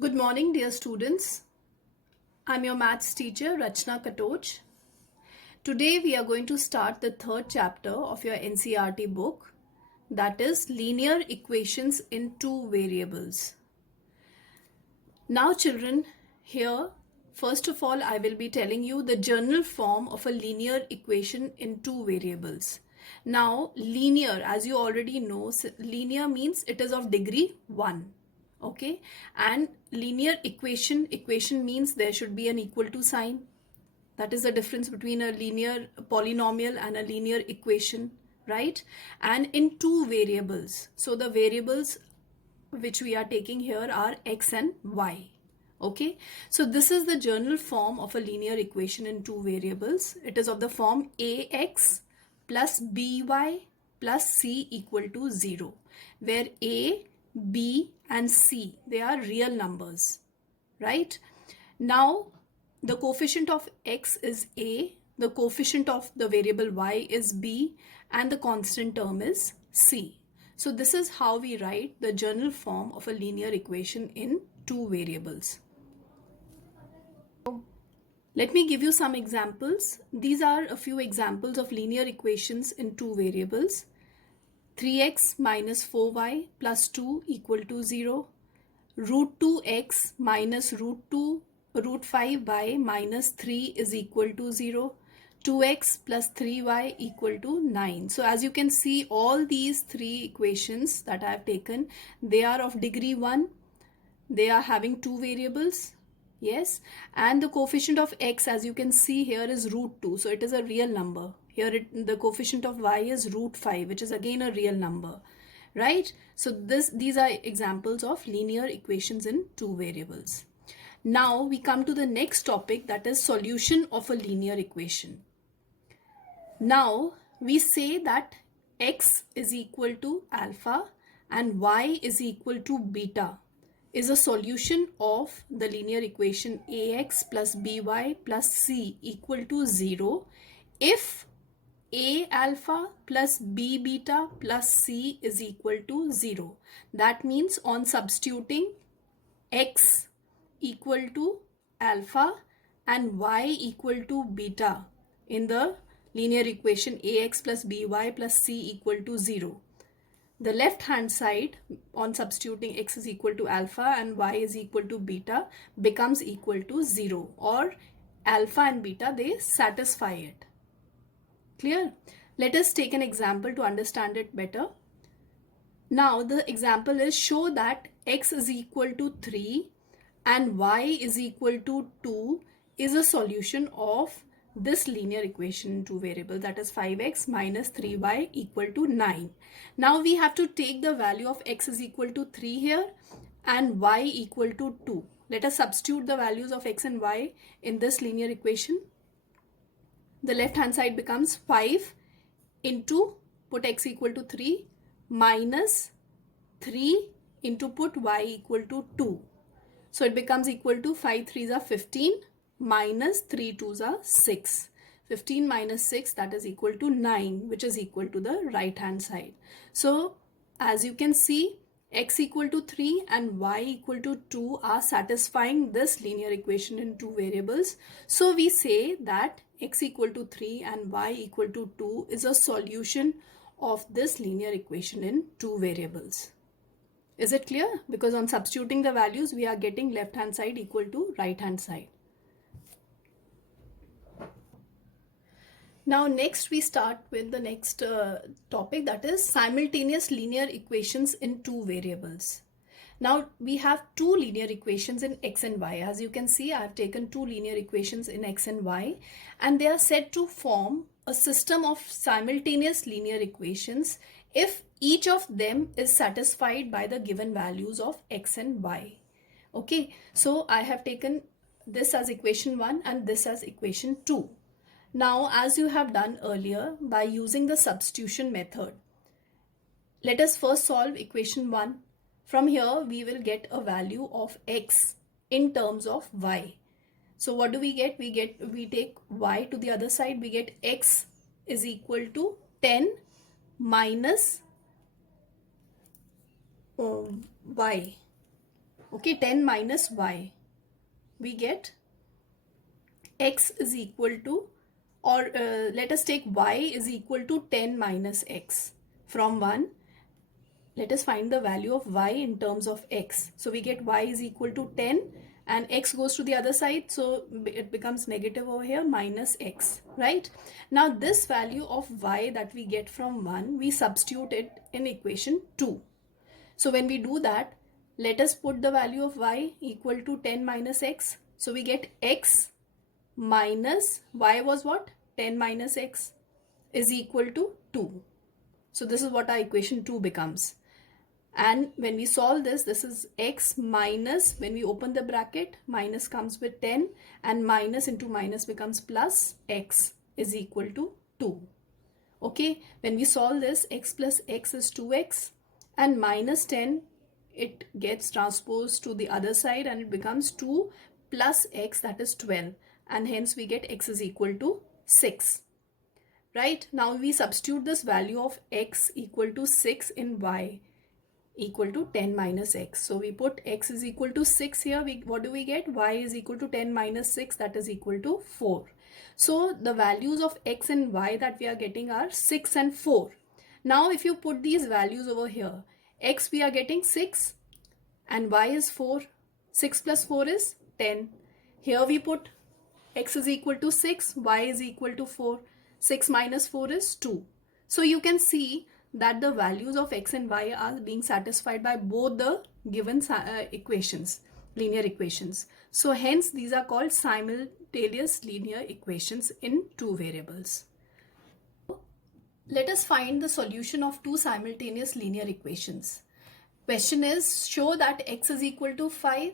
Good morning, dear students. I'm your maths teacher, Rachna Katoch. Today, we are going to start the third chapter of your NCERT book, that is linear equations in two variables. Now, children, here, first of all, I will be telling you the general form of a linear equation in two variables. Now, linear, as you already know, linear means it is of degree 1. Okay, and linear equation means there should be an equal to sign. That is the difference between a linear polynomial and a linear equation, right? And in two variables, so the variables which we are taking here are x and y. Okay, so this is the general form of a linear equation in two variables. It is of the form ax plus by plus c equal to 0, where a, b and c, they are real numbers, right? Now the coefficient of x is a, the coefficient of the variable y is b, and the constant term is c. So this is how we write the general form of a linear equation in two variables. Let me give you some examples. These are a few examples of linear equations in two variables. 3x minus 4y plus 2 equal to 0. Root 2x minus root 5y minus 3 is equal to 0. 2x plus 3y equal to 9. So as you can see, all these three equations that I have taken, they are of degree 1. They are having two variables. Yes, and the coefficient of x, as you can see here, is root 2. So it is a real number. Here the coefficient of y is root 5, which is again a real number, right? So these are examples of linear equations in two variables. Now we come to the next topic, that is solution of a linear equation. Now we say that x is equal to alpha and y is equal to beta is a solution of the linear equation ax plus by plus c equal to 0 if a alpha plus b beta plus c is equal to 0. That means on substituting x equal to alpha and y equal to beta in the linear equation ax plus by plus c equal to 0, the left hand side on substituting x is equal to alpha and y is equal to beta becomes equal to 0, or alpha and beta, they satisfy it. Clear? Let us take an example to understand it better. Now the example is, show that x is equal to 3 and y is equal to 2 is a solution of this linear equation in two variables, that is 5x minus 3y equal to 9. Now we have to take the value of x is equal to 3 here and y equal to 2. Let us substitute the values of x and y in this linear equation. The left hand side becomes 5 into put x equal to 3 minus 3 into put y equal to 2. So it becomes equal to 5 3s are 15 minus 3 2s are 6. 15 minus 6, that is equal to 9, which is equal to the right hand side. So as you can see, x equal to 3 and y equal to 2 are satisfying this linear equation in two variables. So we say that x equal to 3 and y equal to 2 is a solution of this linear equation in two variables. Is it clear? Because on substituting the values, we are getting left hand side equal to right hand side. Now next we start with the next topic, that is simultaneous linear equations in two variables. Now we have two linear equations in x and y. As you can see, I have taken two linear equations in x and y, and they are said to form a system of simultaneous linear equations if each of them is satisfied by the given values of x and y. Okay, so I have taken this as equation 1 and this as equation 2. Now, as you have done earlier by using the substitution method, let us first solve equation 1. From here, we will get a value of x in terms of y. So what do we get? We take y to the other side. We get x is equal to 10 minus y. Okay, 10 minus y. We get x is equal to, or let us take y is equal to 10 minus x. From 1, let us find the value of y in terms of x. So we get y is equal to 10 and x goes to the other side, so it becomes negative over here, minus x, right? Now this value of y that we get from 1, we substitute it in equation 2. So when we do that, let us put the value of y equal to 10 minus x. So we get x minus y was what? 10 minus x is equal to 2. So this is what our equation 2 becomes. And when we solve this, this is x minus, when we open the bracket, minus comes with 10 and minus into minus becomes plus, x is equal to 2. Okay, when we solve this, x plus x is 2x and minus 10, it gets transposed to the other side and it becomes 2 plus x, that is 12. And hence we get x is equal to 6. Right, now we substitute this value of x equal to 6 in y equal to 10 minus x. So we put x is equal to 6 here. What do we get? Y is equal to 10 minus 6, that is equal to 4. So the values of x and y that we are getting are 6 and 4. Now if you put these values over here, x we are getting 6 and y is 4. 6 plus 4 is 10. Here we put x is equal to 6, y is equal to 4. 6 minus 4 is 2. So you can see that the values of x and y are being satisfied by both the given equations, linear equations. So hence these are called simultaneous linear equations in two variables. Let us find the solution of two simultaneous linear equations. Question is, show that x is equal to 5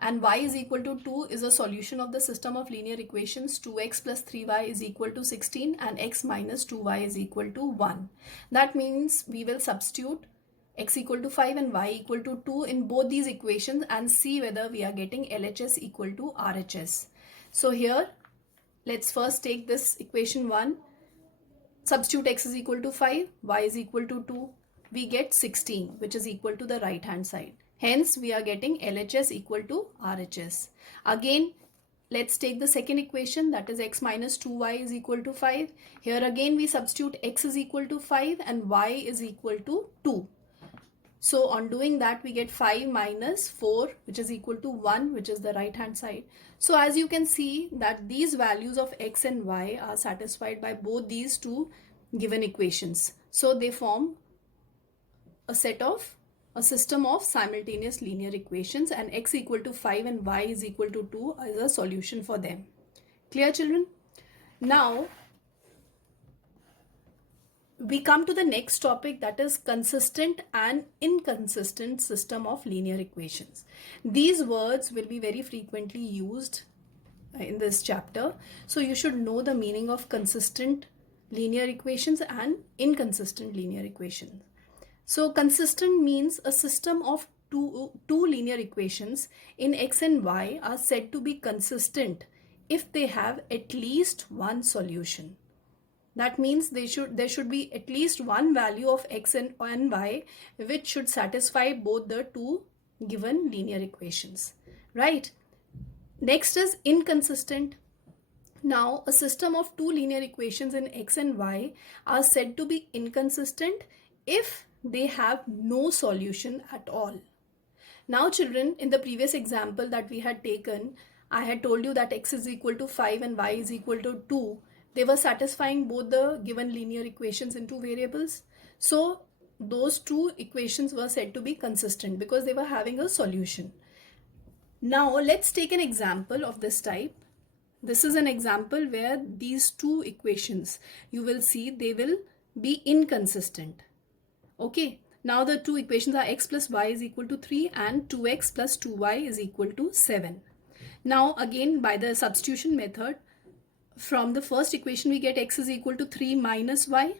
and y is equal to 2 is a solution of the system of linear equations 2x plus 3y is equal to 16 and x minus 2y is equal to 1. That means we will substitute x equal to 5 and y equal to 2 in both these equations and see whether we are getting LHS equal to RHS. So here, let's first take this equation 1. Substitute x is equal to 5, y is equal to 2. We get 16, which is equal to the right hand side. Hence, we are getting LHS equal to RHS. Again, let's take the second equation, that is x minus 2y is equal to 5. Here again, we substitute x is equal to 5 and y is equal to 2. So on doing that, we get 5 minus 4, which is equal to 1, which is the right hand side. So as you can see that these values of x and y are satisfied by both these two given equations. So they form a system of simultaneous linear equations, and x equal to 5 and y is equal to 2 is a solution for them. Clear, children? Now we come to the next topic, that is consistent and inconsistent system of linear equations. These words will be very frequently used in this chapter, so you should know the meaning of consistent linear equations and inconsistent linear equations. So consistent means a system of two linear equations in x and y are said to be consistent if they have at least one solution. That means there should be at least one value of x and y which should satisfy both the two given linear equations, right? Next is inconsistent. Now, a system of two linear equations in x and y are said to be inconsistent if they have no solution at all. Now children, in the previous example that we had taken, I had told you that x is equal to 5 and y is equal to 2. They were satisfying both the given linear equations in two variables. So those two equations were said to be consistent because they were having a solution. Now let's take an example of this type. This is an example where these two equations, you will see they will be inconsistent. Okay, now the two equations are x plus y is equal to 3 and 2x plus 2y is equal to 7. Now again, by the substitution method, from the first equation we get x is equal to 3 minus y.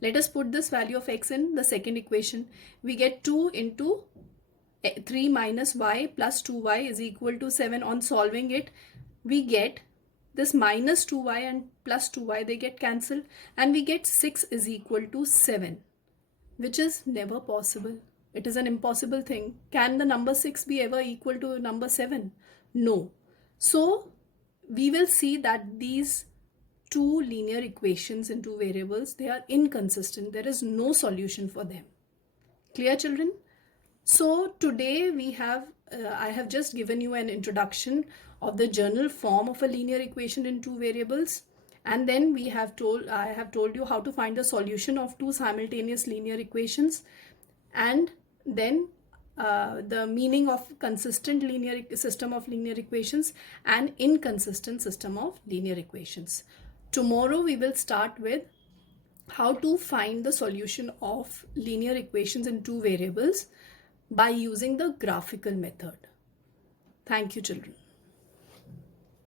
Let us put this value of x in the second equation. We get 2 into 3 minus y plus 2y is equal to 7. On solving it, we get this minus 2y and plus 2y, they get cancelled, and we get 6 is equal to 7. Which is never possible. It is an impossible thing. Can the number 6 be ever equal to number 7? No. So we will see that these two linear equations in two variables, they are inconsistent. There is no solution for them. Clear, children? So today we have, I have just given you an introduction of the general form of a linear equation in two variables. And then I have told you how to find the solution of two simultaneous linear equations. And then the meaning of consistent linear system of linear equations and inconsistent system of linear equations. Tomorrow we will start with how to find the solution of linear equations in two variables by using the graphical method. Thank you, children.